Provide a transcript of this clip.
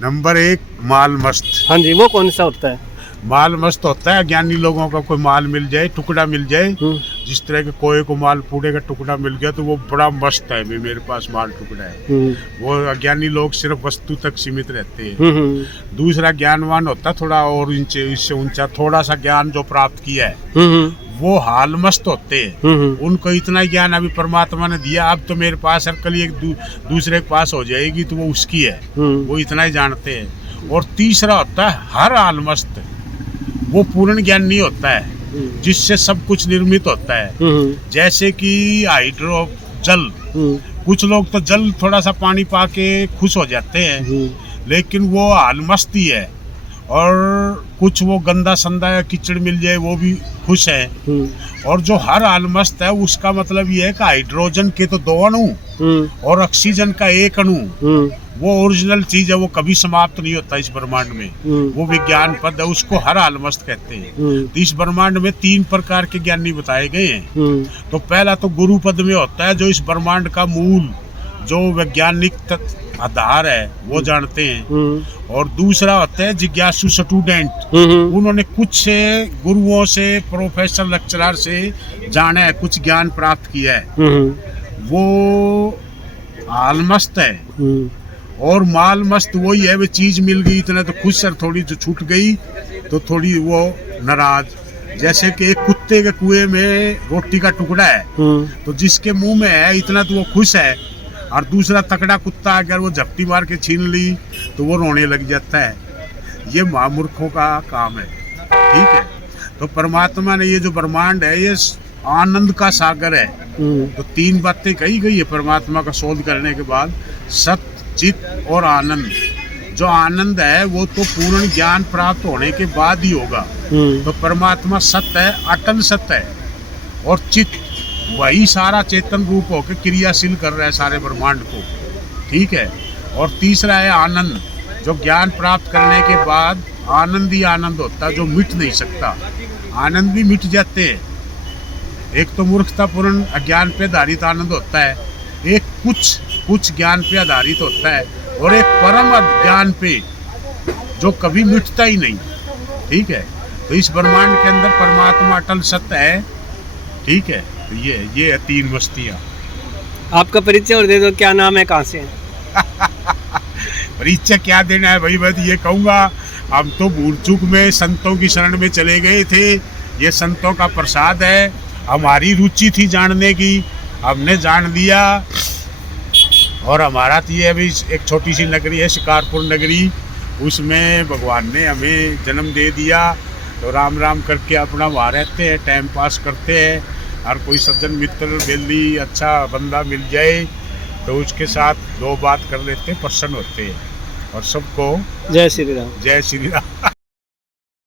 Number एक, माल मस्त। हाँ जी, वो कौन सा होता है? माल मस्त होता है ज्ञानी लोगों का, कोई माल मिल जाए, टुकड़ा मिल जाए, जिस तरह के कोए को माल पूरे का टुकड़ा मिल गया तो वो बड़ा मस्त है। मेरे पास माल टुकड़ा है। वो अज्ञानी लोग सिर्फ वस्तु तक सीमित रहते हैं। दूसरा ज्ञानवान होता थोड़ा और इससे ऊंचा, थोड़ा सा ज्ञान जो प्राप्त किया है वो हाल मस्त होते हैं। उनको इतना ज्ञान अभी परमात्मा ने दिया, अब तो मेरे पास है, कल एक दूसरे के पास हो जाएगी तो वो उसकी है। वो इतना ही जानते हैं। और तीसरा होता है हर हाल मस्त, वो पूर्ण ज्ञान नहीं होता है, जिससे सब कुछ निर्मित होता है। जैसे कि हाइड्रो जल, कुछ लोग तो जल थोड़ा सा पानी पाके खुश हो जाते हैं, लेकिन वो हाल मस्ती है। और कुछ वो गंदा संदा या कीचड़ मिल जाए वो भी खुश है। और जो हर हाल मस्त है उसका मतलब ये है कि हाइड्रोजन के तो 2 अणु और ऑक्सीजन का 1 अणु, वो ओरिजिनल चीज है, वो कभी समाप्त नहीं होता इस ब्रह्मांड में। वो विज्ञान पद है, उसको हर हाल मस्त कहते हैं। तो इस ब्रह्मांड में 3 प्रकार के ज्ञानी बताए गए हैं। तो पहला तो गुरु पद में होता है, जो इस ब्रह्मांड का मूल, जो वैज्ञानिक आधार है, वो जानते हैं। और दूसरा होता है जिज्ञासु स्टूडेंट। उन्होंने कुछ गुरुओं से, प्रोफेसर, लेक्चरर से जाना है, कुछ ज्ञान प्राप्त किया है, वो हालमस्त है। और माल मस्त वही है, वो चीज मिल गई इतना तो खुश है, थोड़ी जो छूट गई तो थोड़ी वो नाराज। जैसे कि एक कुत्ते के कुएं में रोटी का टुकड़ा है, तो जिसके मुंह में है इतना तो वो खुश है, और दूसरा तकड़ा कुत्ता अगर वो झपटी मार के छीन ली तो वो रोने लग जाता है। ये महामूर्खों का काम है। ठीक है, तो परमात्मा ने ये जो ब्रह्मांड है ये आनंद का सागर है। तो 3 बातें कही गई है परमात्मा का शोध करने के बाद, सत्य, चित्त और आनंद। जो आनंद है वो तो पूर्ण ज्ञान प्राप्त होने के बाद ही होगा। तो परमात्मा सत्य है, अटल सत्य है। और चित्त, वही सारा चेतन रूप होकर क्रियाशील कर रहा है सारे ब्रह्मांड को। ठीक है, और तीसरा है आनंद, जो ज्ञान प्राप्त करने के बाद आनंद ही आनंद होता है, जो मिट नहीं सकता। आनंद भी मिट जाते हैं। एक तो मूर्खतापूर्ण अज्ञान पे आधारित आनंद होता है, एक कुछ ज्ञान पे आधारित होता है, और एक परम ज्ञान पे जो कभी मिटता ही नहीं। ठीक है, तो इस ब्रह्मांड के अंदर परमात्मा अटल सत्य है। ठीक है, तो ये है 3 वस्तियां। आपका परिचय और दे दो, क्या नाम है, कहाँ से हैं? परिचय क्या देना है भाई, मैं तो ये कहूँगा, हम तो भूल चूक में संतों की शरण में चले गए थे। ये संतों का प्रसाद है, हमारी रुचि थी जानने की, हमने जान लिया। और हमारा तो ये अभी एक छोटी सी नगरी है, शिकारपुर नगरी, उसमें भगवान ने हमें जन्म दे दिया। तो राम राम करके अपना वहाँ रहते हैं, टाइम पास करते हैं। और कोई सज्जन मित्र, बेली, अच्छा बंदा मिल जाए तो उसके साथ 2 बात कर लेते, प्रसन्न होते हैं। और सबको जय श्री राम। जय श्री राम।